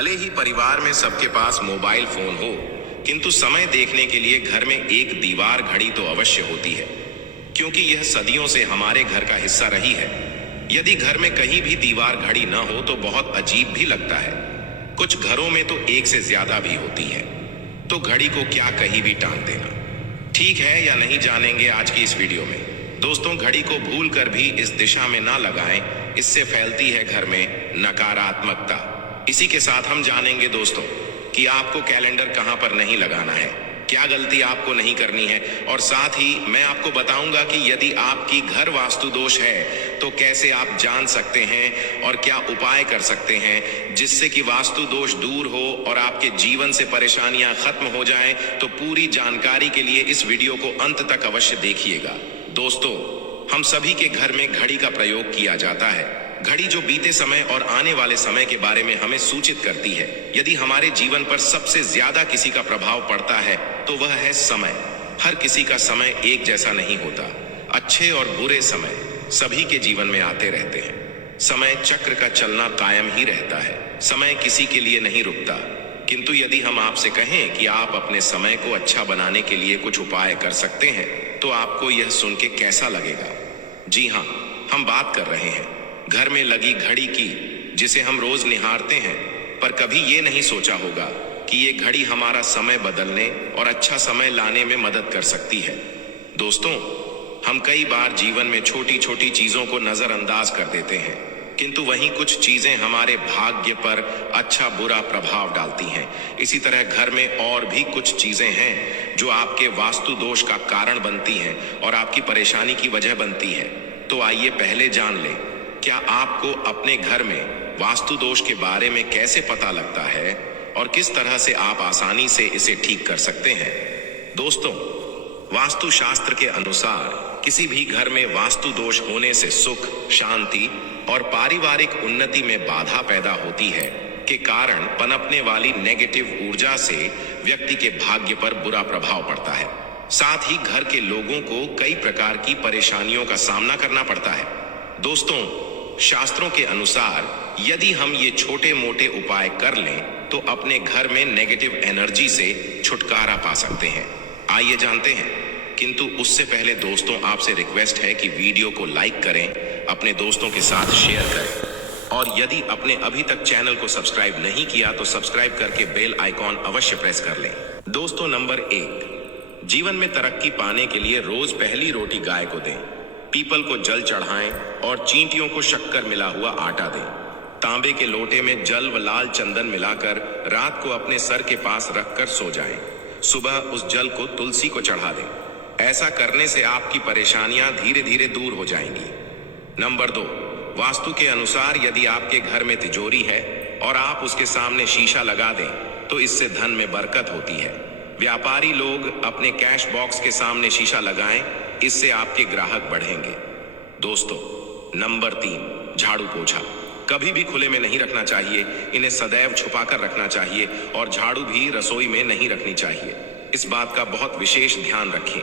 भले ही परिवार में सबके पास मोबाइल फोन हो, किंतु समय देखने के लिए घर में एक दीवार घड़ी तो अवश्य होती है, क्योंकि यह सदियों से हमारे घर का हिस्सा रही है। यदि घर में कहीं भी दीवार घड़ी न हो तो बहुत अजीब भी लगता है। कुछ घरों में तो एक से ज्यादा भी होती है, तो घड़ी को क्या कहीं भी टांग देना ठीक है या नहीं, जानेंगे आज की इस वीडियो में। दोस्तों, घड़ी को भूल कर भी इस दिशा में ना लगाएं, इससे फैलती है घर में नकारात्मकता। इसी के साथ हम जानेंगे दोस्तों कि आपको कैलेंडर कहां पर नहीं लगाना है, क्या गलती आपको नहीं करनी है, और साथ ही मैं आपको बताऊंगा कि यदि आपकी घर वास्तु दोष है तो कैसे आप जान सकते हैं और क्या उपाय कर सकते हैं जिससे कि वास्तु दोष दूर हो और आपके जीवन से परेशानियां खत्म हो जाएं। तो पूरी जानकारी के लिए इस वीडियो को अंत तक अवश्य देखिएगा। दोस्तों, हम सभी के घर में घड़ी का प्रयोग किया जाता है। घड़ी जो बीते समय और आने वाले समय के बारे में हमें सूचित करती है। यदि हमारे जीवन पर सबसे ज्यादा किसी का प्रभाव पड़ता है तो वह है समय। हर किसी का समय एक जैसा नहीं होता। अच्छे और बुरे समय सभी के जीवन में आते रहते हैं। समय चक्र का चलना कायम ही रहता है। समय किसी के लिए नहीं रुकता। किंतु यदि हम आपसे कहें कि आप अपने समय को अच्छा बनाने के लिए कुछ उपाय कर सकते हैं तो आपको यह सुन के कैसा लगेगा? जी हाँ, हम बात कर रहे हैं घर में लगी घड़ी की, जिसे हम रोज निहारते हैं, पर कभी ये नहीं सोचा होगा कि ये घड़ी हमारा समय बदलने और अच्छा समय लाने में मदद कर सकती है। दोस्तों, हम कई बार जीवन में छोटी छोटी चीजों को नजरअंदाज कर देते हैं, किंतु वहीं कुछ चीजें हमारे भाग्य पर अच्छा बुरा प्रभाव डालती हैं। इसी तरह घर में और भी कुछ चीजें हैं जो आपके वास्तु दोष का कारण बनती हैं और आपकी परेशानी की वजह बनती है। तो आइए पहले जान लें, क्या आपको अपने घर में वास्तु दोष के बारे में कैसे पता लगता है और किस तरह से आप आसानी से इसे ठीक कर सकते हैं? दोस्तों, वास्तु शास्त्र के अनुसार किसी भी घर में वास्तु दोष होने से सुख, शांति और पारिवारिक उन्नति में बाधा पैदा होती है, के कारण पनपने वाली नेगेटिव ऊर्जा से व्यक्ति के भाग्य पर बुरा प्रभाव पड़ता है। साथ ही घर के लोगों को कई प्रकार की परेशानियों का सामना करना पड़ता है। दोस्तों, शास्त्रों के अनुसार यदि हम ये छोटे मोटे उपाय कर लें तो अपने घर में नेगेटिव एनर्जी से छुटकारा पा सकते हैं। आइए जानते हैं, किंतु उससे पहले दोस्तों आपसे रिक्वेस्ट है कि वीडियो को लाइक करें, अपने दोस्तों के साथ शेयर करें, और यदि आपने अभी तक चैनल को सब्सक्राइब नहीं किया तो सब्सक्राइब करके बेल आइकॉन अवश्य प्रेस कर लें। दोस्तों, नंबर 1, जीवन में तरक्की पाने के लिए रोज पहली रोटी गाय को दें, पीपल को जल चढ़ाएं और चींटियों को शक्कर मिला हुआ आटा दें। तांबे के लोटे में जल व लाल चंदन मिलाकर रात को अपने सर के पास रखकर सो जाएं। सुबह उस जल को तुलसी को चढ़ा दें। ऐसा करने से आपकी परेशानियां धीरे धीरे दूर हो जाएंगी। नंबर 2, वास्तु के अनुसार यदि आपके घर में तिजोरी है और आप उसके सामने शीशा लगा दें तो इससे धन में बरकत होती है। व्यापारी लोग अपने कैश बॉक्स के सामने शीशा लगाएं, इससे आपके ग्राहक बढ़ेंगे। दोस्तों, नंबर 3, झाड़ू पोछा कभी भी खुले में नहीं रखना चाहिए। इन्हें सदैव छुपाकर रखना चाहिए और झाड़ू भी रसोई में नहीं रखनी चाहिए। इस बात का बहुत विशेष ध्यान रखें।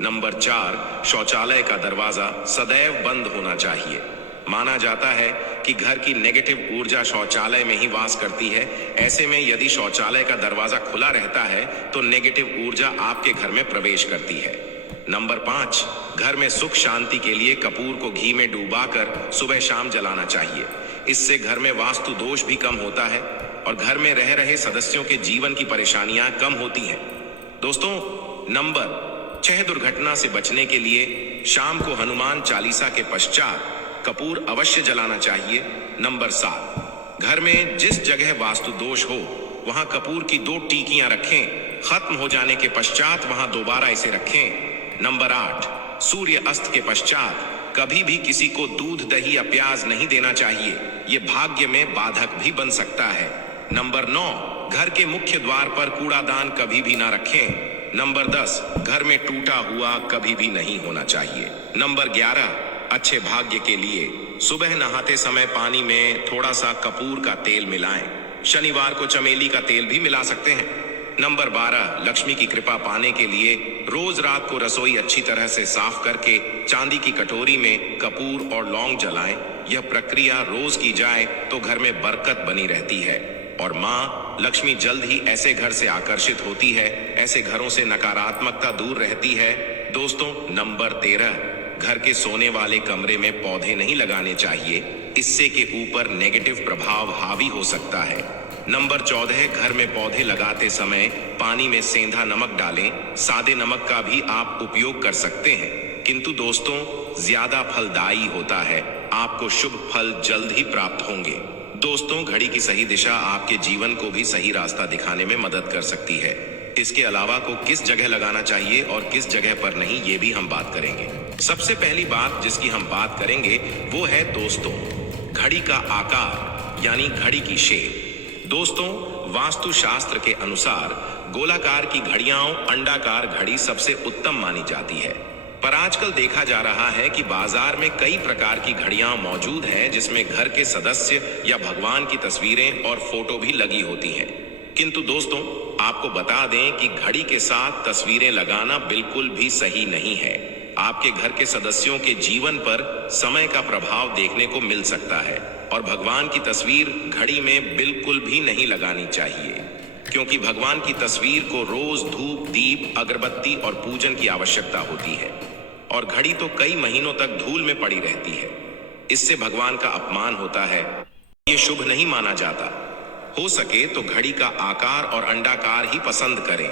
नंबर 4, शौचालय का दरवाजा सदैव बंद होना चाहिए। माना जाता है कि घर की नेगेटिव ऊर्जा शौचालय में ही वास करती है। ऐसे में यदि शौचालय का दरवाजा खुला रहता है तो नेगेटिव ऊर्जा आपके घर में प्रवेश करती है। नंबर 5, घर में सुख शांति के लिए कपूर को घी में डुबाकर सुबह शाम जलाना चाहिए। इससे घर में वास्तु दोष भी कम होता है और घर में रह रहे सदस्यों के जीवन की परेशानियां कम होती हैं। दोस्तों, नंबर 6, दुर्घटना से बचने के लिए शाम को हनुमान चालीसा के पश्चात कपूर अवश्य जलाना चाहिए। नंबर 7, घर में जिस जगह वास्तु दोष हो वहां कपूर की 2 टीकियां रखें। खत्म हो जाने के पश्चात वहां दोबारा इसे रखें। नंबर 8, सूर्य अस्त के पश्चात कभी भी किसी को दूध, दही या प्याज नहीं देना चाहिए। ये भाग्य में बाधक भी बन सकता है। नंबर 9, घर के मुख्य द्वार पर कूड़ादान कभी भी ना रखें। नंबर 10, घर में टूटा हुआ कभी भी नहीं होना चाहिए। नंबर 11, अच्छे भाग्य के लिए सुबह नहाते समय पानी में थोड़ा सा कपूर का तेल मिलाएं। शनिवार को चमेली का तेल भी मिला सकते हैं। नंबर 12, लक्ष्मी की कृपा पाने के लिए रोज रात को रसोई अच्छी तरह से साफ करके चांदी की कटोरी में कपूर और लौंग जलाएं। यह प्रक्रिया रोज की जाए तो घर में बरकत बनी रहती है। और माँ लक्ष्मी जल्द ही ऐसे घर से आकर्षित होती है, ऐसे घरों से नकारात्मकता दूर रहती है। दोस्तों, नंबर 13, घर के सोने वाले कमरे में पौधे नहीं लगाने चाहिए, इससे के ऊपर नेगेटिव प्रभाव हावी हो सकता है। नंबर 14, घर में पौधे लगाते समय पानी में सेंधा नमक डालें। सादे नमक का भी आप उपयोग कर सकते हैं, किंतु दोस्तों ज्यादा फलदायी होता है, आपको शुभ फल जल्द ही प्राप्त होंगे। दोस्तों, घड़ी की सही दिशा आपके जीवन को भी सही रास्ता दिखाने में मदद कर सकती है। इसके अलावा को किस जगह लगाना चाहिए और किस जगह पर नहीं, ये भी हम बात करेंगे। सबसे पहली बात जिसकी हम बात करेंगे वो है दोस्तों घड़ी का आकार, यानी घड़ी की शेप। दोस्तों, वास्तुशास्त्र के अनुसार गोलाकार की घड़ियां अंडाकार घड़ी सबसे उत्तम मानी जाती है, पर आजकल देखा जा रहा है कि बाजार में कई प्रकार की घड़ियां मौजूद हैं जिसमें घर के सदस्य या भगवान की तस्वीरें और फोटो भी लगी होती हैं। किंतु दोस्तों, आपको बता दें कि घड़ी के साथ तस्वीरें लगाना बिल्कुल भी सही नहीं है। आपके घर के सदस्यों के जीवन पर समय का प्रभाव देखने को मिल सकता है और भगवान की तस्वीर घड़ी में बिल्कुल भी नहीं लगानी चाहिए, क्योंकि भगवान की तस्वीर को रोज धूप, दीप, अगरबत्ती और पूजन की आवश्यकता होती है और घड़ी तो कई महीनों तक धूल में पड़ी रहती है। इससे भगवान का अपमान होता है, ये शुभ नहीं माना जाता। हो सके तो घड़ी का आकार और अंडाकार ही पसंद करें।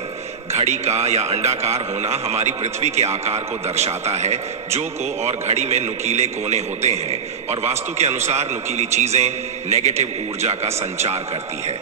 घड़ी का या अंडाकार होना हमारी पृथ्वी के आकार को दर्शाता है, जो को और घड़ी में नुकीले कोने होते हैं और वास्तु के अनुसार नुकीली चीजें नेगेटिव ऊर्जा का संचार करती है।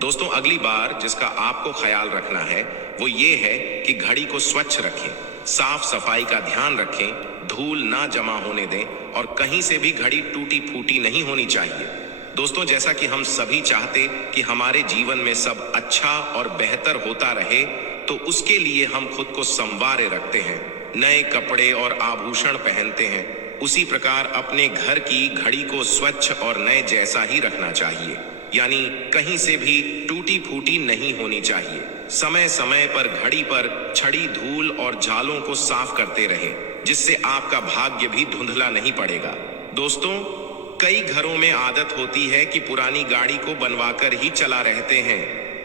दोस्तों, अगली बार जिसका आपको ख्याल रखना है वो ये है कि घड़ी को स्वच्छ रखें, साफ सफाई का ध्यान रखें, धूल ना जमा होने दें और कहीं से भी घड़ी टूटी फूटी नहीं होनी चाहिए। दोस्तों, जैसा कि हम सभी चाहते कि हमारे जीवन में सब अच्छा और बेहतर होता रहे, तो उसके लिए हम खुद को संवारे रखते हैं, नए कपड़े और आभूषण पहनते हैं। उसी प्रकार अपने घर की घड़ी को स्वच्छ और नए जैसा ही रखना चाहिए, यानी कहीं से भी टूटी फूटी नहीं होनी चाहिए। समय समय पर घड़ी पर छड़ी, धूल और झालों को साफ करते रहें, जिससे आपका भाग्य भी धुंधला नहीं पड़ेगा। दोस्तों, कई घरों में आदत होती है कि पुरानी गाड़ी को बनवाकर ही चला रहते हैं।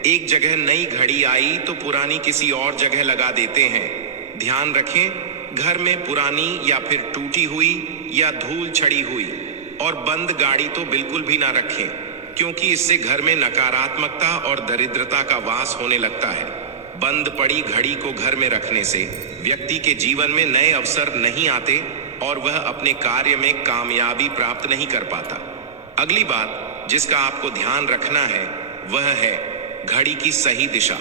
एक जगह नई घड़ी आई तो पुरानी किसी और जगह लगा देते हैं। ध्यान रखें, घर में पुरानी या फिर टूटी हुई या धूल छड़ी हुई और बंद गाड़ी तो बिल्कुल भी ना रखें, क्योंकि इससे घर में नकारात्मकता और दरिद्रता का वास होने लगता है। बंद पड़ी घड़ी को घर में रखने से व्यक्ति के जीवन में नए अवसर नहीं आते और वह अपने कार्य में कामयाबी प्राप्त नहीं कर पाता। अगली बात जिसका आपको ध्यान रखना है वह है घड़ी की सही दिशा।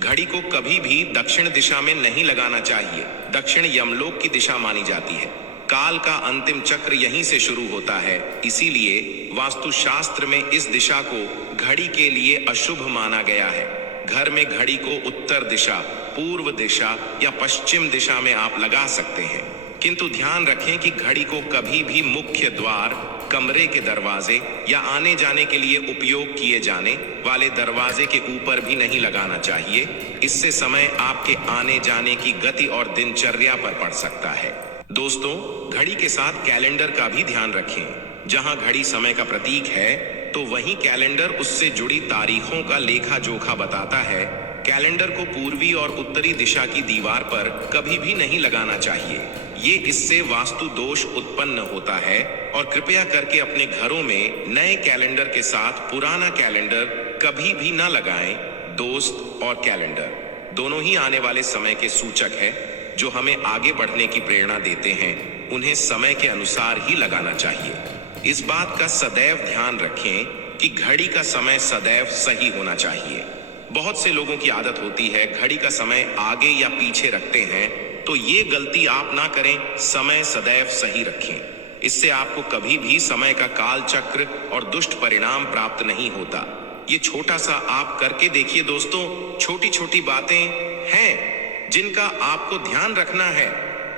घड़ी को कभी भी दक्षिण दिशा में नहीं लगाना चाहिए। दक्षिण यमलोक की दिशा मानी जाती है। काल का अंतिम चक्र यहीं से शुरू होता है, इसीलिए वास्तुशास्त्र में इस दिशा को घड़ी के लिए अशुभ माना गया है। घर में घड़ी को उत्तर दिशा, पूर्व दिशा या पश्चिम दिशा में आप लगा सकते हैं, किंतु ध्यान रखें कि घड़ी को कभी भी मुख्य द्वार, कमरे के दरवाजे या आने जाने के लिए उपयोग किए जाने वाले दरवाजे के ऊपर भी नहीं लगाना चाहिए। इससे समय आपके आने जाने की गति और दिनचर्या पर पड़ सकता है। दोस्तों, घड़ी के साथ कैलेंडर का भी ध्यान रखें। जहां घड़ी समय का प्रतीक है, तो वहीं कैलेंडर उससे जुड़ी तारीखों का लेखा जोखा बताता है। कैलेंडर को पूर्वी और उत्तरी दिशा की दीवार पर कभी भी नहीं लगाना चाहिए। ये इससे वास्तु दोष उत्पन्न होता है और कृपया करके अपने घरों में नए कैलेंडर के साथ पुराना कैलेंडर कभी भी ना लगाएं। दोस्त और कैलेंडर दोनों ही आने वाले समय के सूचक है, जो हमें आगे बढ़ने की प्रेरणा देते हैं। उन्हें समय के अनुसार ही लगाना चाहिए। इस बात का सदैव ध्यान रखें कि घड़ी का समय सदैव सही होना चाहिए। बहुत से लोगों की आदत होती है घड़ी का समय आगे या पीछे रखते हैं, तो ये गलती आप ना करें। समय सदैव सही रखें, इससे आपको कभी भी समय का काल चक्र और दुष्ट परिणाम प्राप्त नहीं होता। ये छोटा सा आप करके देखिए दोस्तों। छोटी छोटी बातें हैं जिनका आपको ध्यान रखना है।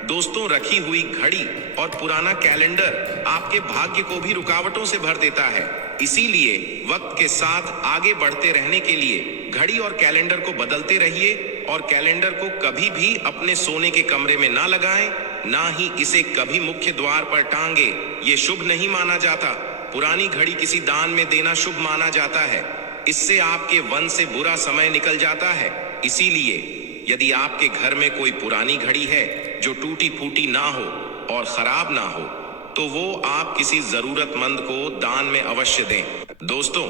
दोस्तों, रखी हुई घड़ी और पुराना कैलेंडर आपके भाग्य को भी रुकावटों से भर देता है। इसीलिए वक्त के साथ आगे बढ़ते रहने के लिए घड़ी और कैलेंडर को बदलते रहिए और कैलेंडर को कभी भी अपने सोने के कमरे में ना लगाएं, ना ही इसे कभी मुख्य द्वार पर टांगे। ये शुभ नहीं माना जाता। पुरानी घड़ी किसी दान में देना शुभ माना जाता है। इससे आपके वन से बुरा समय निकल जाता है। इसीलिए यदि आपके घर में कोई पुरानी घड़ी है जो टूटी फूटी ना हो और खराब ना हो, तो वो आप किसी जरूरतमंद को दान में अवश्य दें। दोस्तों,